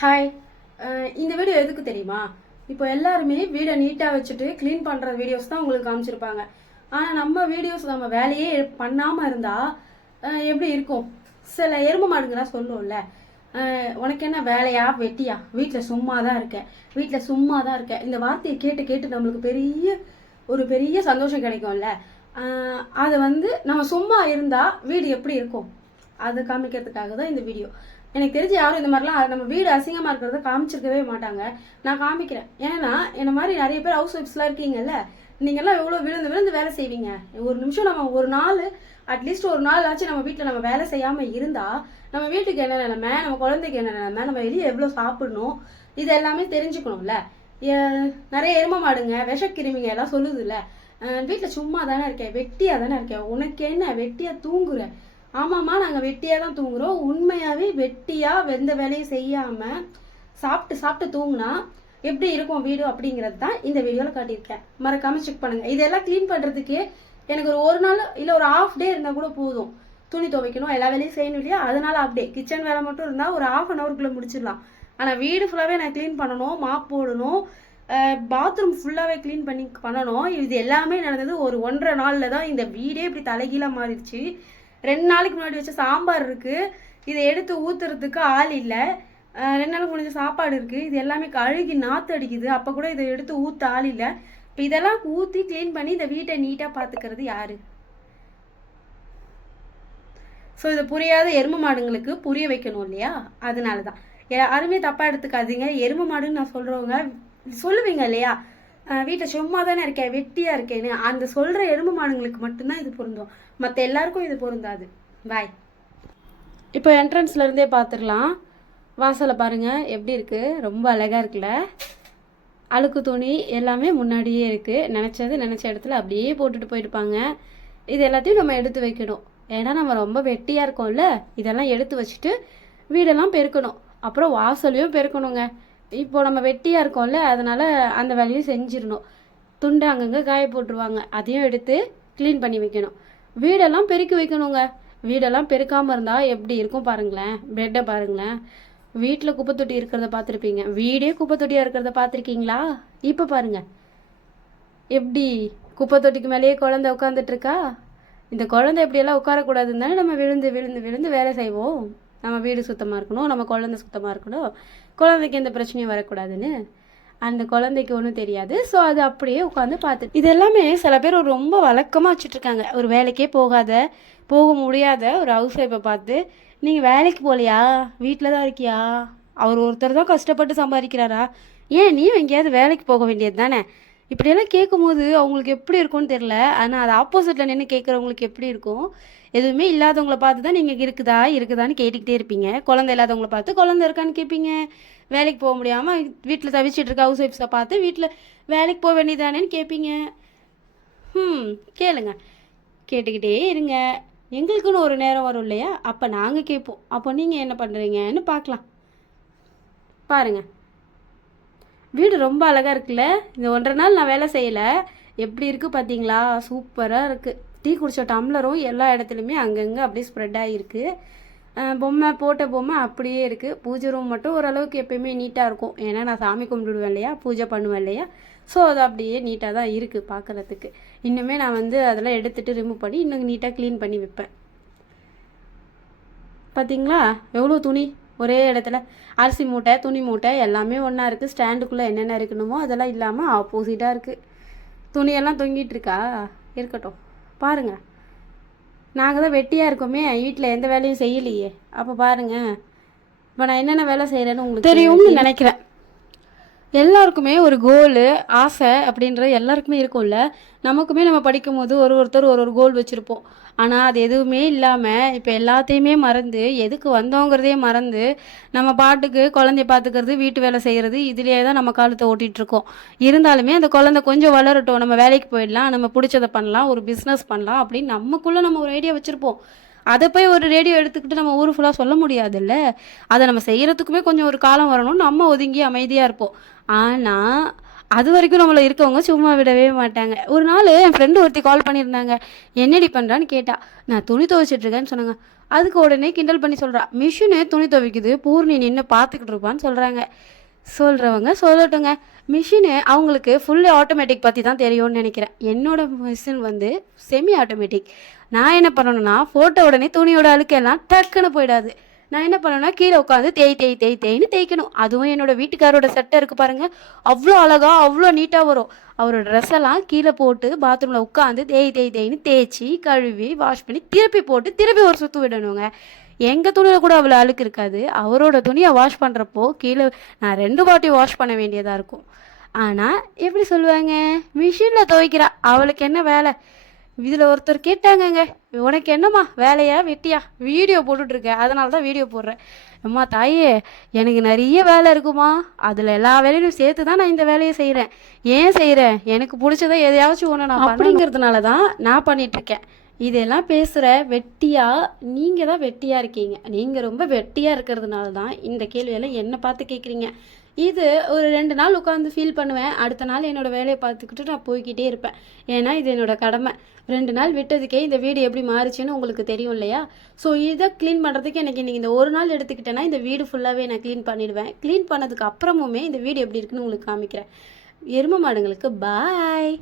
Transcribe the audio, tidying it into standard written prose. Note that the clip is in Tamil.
ஹாய். இந்த வீடியோ எதுக்கு தெரியுமா? இப்போ எல்லாருமே வீடை நீட்டாக வச்சுட்டு க்ளீன் பண்ணுற வீடியோஸ் தான் உங்களுக்கு காமிச்சிருப்பாங்க. ஆனால் நம்ம வீடியோஸ் நம்ம வேலையே பண்ணாமல் இருந்தால் எப்படி இருக்கும்? சில எருமை மாடுங்களாம் சொல்லும்ல, உனக்கு என்ன வேலையா வெட்டியா, வீட்டில் சும்மா தான் இருக்கேன், வீட்டில் சும்மா தான் இருக்கேன். இந்த வார்த்தையை கேட்டு கேட்டு நம்மளுக்கு பெரிய சந்தோஷம் கிடைக்கும்ல. அதை நம்ம சும்மா இருந்தால் வீடு எப்படி இருக்கும் அது காமிக்கிறதுக்காக தான் இந்த வீடியோ. எனக்கு தெரிஞ்சு யாரும் இந்த மாதிரிலாம் நம்ம வீடு அசிங்கமாக இருக்கிறத காமிச்சிருக்கவே மாட்டாங்க. நான் காமிக்கிறேன். ஏன்னா என்ன மாதிரி நிறைய பேர் ஹவுஸ் ஒய்ஃப்ஸ்லாம் இருக்கீங்கல்ல, நீங்கள்லாம் எவ்வளோ விழுந்து விழுந்து வேலை செய்வீங்க. ஒரு நிமிஷம் நம்ம ஒரு நாள் அட்லீஸ்ட் ஒரு நாள் ஆச்சு நம்ம வீட்டில் நம்ம வேலை செய்யாமல் இருந்தால் நம்ம வீட்டுக்கு என்ன நிலைமை, நம்ம குழந்தைக்கு என்ன நிலைமை, நம்ம வெளியே எவ்வளோ சாப்பிடணும், இது எல்லாமே தெரிஞ்சுக்கணும்ல. நிறைய எருமை மாடுங்க விஷக்கிருமிங்க எல்லாம் சொல்லுதுல்ல, வீட்டில் சும்மா தானே இருக்கேன், வெட்டியாக தானே இருக்கேன், உனக்கு என்ன வெட்டியாக தூங்குற. ஆமாம்மா, நாங்கள் வெட்டியாக தான் தூங்குறோம். உண்மையாகவே வெட்டியாக எந்த வேலையும் செய்யாமல் சாப்பிட்டு தூங்குனா எப்படி இருக்கும் வீடு அப்படிங்கிறது தான் இந்த வீடியோவில் காட்டியிருக்கேன். மறக்காமல் செக் பண்ணுங்கள். இதெல்லாம் க்ளீன் பண்ணுறதுக்கு எனக்கு ஒரு நாள் இல்லை ஒரு ஹாஃப் டே இருந்தால் கூட போதும். துணி துவைக்கணும், எல்லா வேலையும் செய்யணும் இல்லையா, அதனால ஹாஃப் டே. கிச்சன் வேலை மட்டும் இருந்தால் ஒரு ½ முடிச்சிடலாம். ஆனால் வீடு ஃபுல்லாகவே நான் க்ளீன் பண்ணணும், மாப் போடணும், பாத்ரூம் ஃபுல்லாகவே க்ளீன் பண்ணணும். இது எல்லாமே நடந்தது ஒரு 1.5 நாளில் தான். இந்த வீடே இப்படி தலைகீழாக மாறிடுச்சு. 2 நாளைக்கு முன்னாடி வச்ச சாம்பார் இருக்குது, இதை எடுத்து ஊற்றுறதுக்கு ஆள் இல்லை. 2 நாளுக்கு முடிஞ்ச சாப்பாடு இருக்குது, இது எல்லாமே கழுகி நாற்று அடிக்குது. அப்போ கூட இதை எடுத்து ஊற்ற ஆள் இல்லை. இப்போ இதெல்லாம் ஊற்றி க்ளீன் பண்ணி இந்த வீட்டை நீட்டாக பார்த்துக்கிறது யார்? ஸோ இதை புரியாத எருமை மாடுங்களுக்கு புரிய வைக்கணும் இல்லையா? அதனால தான். யாருமே தப்பாக எடுத்துக்காதீங்க. எருமை மாடுன்னு நான் சொல்கிறவங்க சொல்லுவீங்க இல்லையா, வீட்டை சும்மா தானே இருக்கேன், வெட்டியாக இருக்கேன்னு. அந்த சொல்கிற எருமை மாடுங்களுக்கு மட்டும்தான் இது பொருந்தும், மற்ற எல்லாருக்கும் இது பொருந்தாது. பாய். இப்போ என்ட்ரன்ஸ்லேருந்தே பார்த்துடலாம். வாசலை பாருங்கள் எப்படி இருக்குது, ரொம்ப அழகாக இருக்குல்ல. அழுக்கு துணி எல்லாமே முன்னாடியே இருக்குது. நினச்ச இடத்துல அப்படியே போட்டுட்டு போயிருப்பாங்க. இது எல்லாத்தையும் நம்ம எடுத்து வைக்கணும். ஏன்னா நம்ம ரொம்ப வெட்டியாக இருக்கோம்ல, இதெல்லாம் எடுத்து வச்சுட்டு வீடெல்லாம் பெருக்கணும். அப்புறம் வாசலையும் பெருக்கணுங்க. இப்போ நம்ம வெட்டியாக இருக்கோம்ல, அதனால் அந்த வேலையும் செஞ்சிடணும். துண்டை அங்கங்கே காய போட்டுருவாங்க, அதையும் எடுத்து க்ளீன் பண்ணி வைக்கணும். வீடெல்லாம் பெருக்கி வைக்கணுங்க. வீடெல்லாம் பெருக்காமல் இருந்தால் எப்படி இருக்கும் பாருங்களேன். பெட்டை பாருங்களேன். வீட்டில் குப்பை தொட்டி இருக்கிறத பார்த்துருப்பீங்க, வீடே குப்பை தொட்டியாக இருக்கிறத பார்த்துருக்கீங்களா? இப்போ பாருங்கள் எப்படி குப்பை தொட்டிக்கு மேலேயே குழந்தை உட்காந்துட்ருக்கா. இந்த குழந்தை எப்படியெல்லாம் உட்காரக்கூடாதுன்னு தானே நம்ம விழுந்து விழுந்து விழுந்து வேலை செய்வோம். நம்ம வீடு சுத்தமாக இருக்கணும், நம்ம குழந்தை சுத்தமாக இருக்கணும், குழந்தைக்கு எந்த பிரச்சனையும் வரக்கூடாதுன்னு. அந்த குழந்தைக்கு ஒன்றும் தெரியாது. ஸோ அது அப்படியே உட்காந்து பார்த்து, இது எல்லாமே சில பேர் ரொம்ப வழக்கமாக வச்சுட்ருக்காங்க. ஒரு வேலைக்கே போக முடியாத ஒரு ஹவுஸ் ஒய்ஃபை பார்த்து, நீங்கள் வேலைக்கு போகலையா, வீட்டில் தான் இருக்கியா, அவர் ஒருத்தர் தான் கஷ்டப்பட்டு சம்பாதிக்கிறாரா, ஏன் நீ எங்கேயாவது வேலைக்கு போக வேண்டியது தானே. இப்படியெல்லாம் கேட்கும்போது அவங்களுக்கு எப்படி இருக்கும்னு தெரில. ஆனால் அது ஆப்போசிட்டில் நின்று கேட்குறவங்களுக்கு எப்படி இருக்கும்? எதுவுமே இல்லாதவங்களை பார்த்து தான் நீங்கள் இருக்குதான்னு கேட்டுக்கிட்டே இருப்பீங்க. குழந்தை இல்லாதவங்களை பார்த்து குழந்தை இருக்கான்னு கேட்பீங்க. வேலைக்கு போக முடியாமல் வீட்டில் தவிச்சிட்டு இருக்க ஹவுஸ் ஒய்ஃப்ஸை பார்த்து வீட்டில் வேலைக்கு போக வேண்டியதானேன்னு கேட்பீங்க. கேளுங்க, கேட்டுக்கிட்டே இருங்க. எங்களுக்குன்னு ஒரு நேரம் வரும் இல்லையா, அப்போ நாங்கள் கேட்போம். அப்போ நீங்கள் என்ன பண்ணுறீங்கன்னு பார்க்கலாம். பாருங்கள், வீடு ரொம்ப அழகாக இருக்குல்ல. இந்த 1.5 நாள் நான் வேலை செய்யலை, எப்படி இருக்குது பார்த்தீங்களா? சூப்பராக இருக்குது. டீ குடித்த டம்ளரும் எல்லா இடத்துலையுமே அங்கங்கே அப்படியே ஸ்ப்ரெட் ஆகிருக்கு. போட்ட பொம்மை அப்படியே இருக்குது. பூஜை ரூம் மட்டும் ஓரளவுக்கு எப்பயுமே நீட்டாக இருக்கும். ஏன்னா நான் சாமி கும்பிடுவேன் இல்லையா, பூஜை பண்ணுவேன் இல்லையா. ஸோ அது அப்படியே நீட்டாக தான் இருக்குது பார்க்குறதுக்கு. இன்னுமே நான் அதெல்லாம் எடுத்துகிட்டு ரிமூவ் பண்ணி இன்னும் நீட்டாக க்ளீன் பண்ணி வைப்பேன். பார்த்தீங்களா எவ்வளோ துணி ஒரே இடத்துல. அரிசி மூட்டை, துணி மூட்டை எல்லாமே ஒன்றா இருக்குது. ஸ்டாண்டுக்குள்ளே என்னென்ன இருக்கணுமோ அதெல்லாம் இல்லாமல் ஆப்போசிட்டாக இருக்குது. துணியெல்லாம் தொங்கிட்டு இருக்கா, இருக்கட்டும். பாருங்கள், நாங்கள் தான் வெட்டியாக இருக்கோமே, வீட்டில் எந்த வேலையும் செய்யலையே. அப்போ பாருங்கள், இப்போ நான் என்னென்ன வேலை செய்கிறேன்னு உங்களுக்கு தெரியும்னு நினைக்கிறேன். எல்லாருக்குமே ஒரு கோலு, ஆசை அப்படின்ற எல்லாருக்குமே இருக்கும்ல. நமக்குமே நம்ம படிக்கும் போது ஒருத்தர் ஒரு கோல் வச்சுருப்போம். ஆனால் அது எதுவுமே இல்லாமல் இப்போ எல்லாத்தையுமே மறந்து, எதுக்கு வந்தோங்கிறதே மறந்து, நம்ம பாட்டுக்கு குழந்தைய பார்த்துக்கிறது, வீட்டு வேலை செய்கிறது, இதுலேயே தான் நம்ம காலத்தை ஓட்டிகிட்ருக்கோம். இருந்தாலுமே அந்த குழந்தை கொஞ்சம் வளரட்டும், நம்ம வேலைக்கு போயிடலாம், நம்ம பிடிச்சதை பண்ணலாம், ஒரு பிஸ்னஸ் பண்ணலாம் அப்படின்னு நமக்குள்ளே நம்ம ஒரு ஐடியா வச்சுருப்போம். அதை போய் ஒரு ரேடியோ எடுத்துக்கிட்டு நம்ம ஊர் ஃபுல்லாக சொல்ல முடியாதுல்ல. அதை நம்ம செய்கிறதுக்குமே கொஞ்சம் ஒரு காலம் வரணும். நம்ம ஒதுங்கி அமைதியாக இருப்போம். ஆனால் அது வரைக்கும் நம்மளை இருக்கவங்க சும்மா விடவே மாட்டாங்க. ஒரு நாள் என் ஃப்ரெண்டு ஒருத்தி கால் பண்ணியிருந்தாங்க. என்னடி பண்ணுறான்னு கேட்டா. நான் துணி துவைச்சிட்ருக்கேன்னு சொன்னாங்க. அதுக்கு உடனே கிண்டல் பண்ணி சொல்கிறா, மிஷினு துணி துவைக்குது, பூர்ணி நின்று பார்த்துக்கிட்டு இருப்பான்னு சொல்கிறாங்க. சொல்கிறவங்க சொல்லட்டுங்க. மிஷினு அவங்களுக்கு ஃபுல்லி ஆட்டோமேட்டிக் பற்றி தான் தெரியும்னு நினைக்கிறேன். என்னோடய மிஷின் வந்து செமி ஆட்டோமேட்டிக். நான் என்ன பண்ணணும்னா, ஃபோட்டோ உடனே துணியோட அழுக்கெல்லாம் டக்குன்னு போயிடாது. நான் என்ன பண்ணணும்னா, கீழே உட்காந்து தேய்ன்னு தேய்க்கணும். அதுவும் என்னோடய வீட்டுக்காரோட சட்டை இருக்குது பாருங்கள், அவ்வளோ அழகாக அவ்வளோ நீட்டாக வரும். அவரோட ட்ரெஸ் எல்லாம் கீழே போட்டு பாத்ரூமில் உட்காந்து தேய்ன்னு தேய்ச்சி கழுவி வாஷ் பண்ணி திருப்பி போட்டு திருப்பி ஒரு சுற்று விடணுங்க. எங்கள் துணியில் கூட அவ்வளோ அழுக்கு இருக்காது. அவரோட துணியை வாஷ் பண்ணுறப்போ கீழே நான் 2 வாட்டி வாஷ் பண்ண வேண்டியதாக இருக்கும். ஆனால் எப்படி சொல்லுவாங்க, மிஷினில் துவைக்கிறா, அவளுக்கு என்ன வேலை? இதில் ஒருத்தர் கேட்டாங்கங்க, உனக்கு என்னம்மா வேலையா வெட்டியா வீடியோ போட்டுட்ருக்கேன், அதனால தான் வீடியோ போடுறேன். அம்மா தாயே, எனக்கு நிறைய வேலை இருக்குமா, அதில் எல்லா வேலையும் சேர்த்து தான் நான் இந்த வேலையை செய்கிறேன். ஏன் செய்கிறேன்? எனக்கு பிடிச்சதை எதையாச்சும் ஒன்று நான் அப்படிங்கிறதுனால தான் நான் பண்ணிகிட்ருக்கேன். இதெல்லாம் பேசுகிற வெட்டியா நீங்கள் தான் வெட்டியாக இருக்கீங்க. நீங்கள் ரொம்ப வெட்டியாக இருக்கிறதுனால தான் இந்த கேள்வியெல்லாம் என்னை பார்த்து கேட்குறீங்க. இது ஒரு 2 நாள் உட்காந்து ஃபீல் பண்ணுவேன். அடுத்த நாள் என்னோடய வேலையை பார்த்துக்கிட்டு நான் போய்கிட்டே இருப்பேன். ஏன்னா இது என்னோடய கடமை. 2 நாள் விட்டதுக்கே இந்த வீடு எப்படி மாறுச்சுன்னு உங்களுக்கு தெரியும் இல்லையா? ஸோ இதை க்ளீன் பண்ணுறதுக்கு எனக்கு இன்றைக்கி இந்த ஒரு நாள் எடுத்துக்கிட்டேன்னா இந்த வீடு ஃபுல்லாகவே நான் க்ளீன் பண்ணிடுவேன். க்ளீன் பண்ணதுக்கு அப்புறமுமே இந்த வீடு எப்படி இருக்குன்னு உங்களுக்கு காமிக்கிறேன். எருமை மாடுங்களுக்கு பாய்.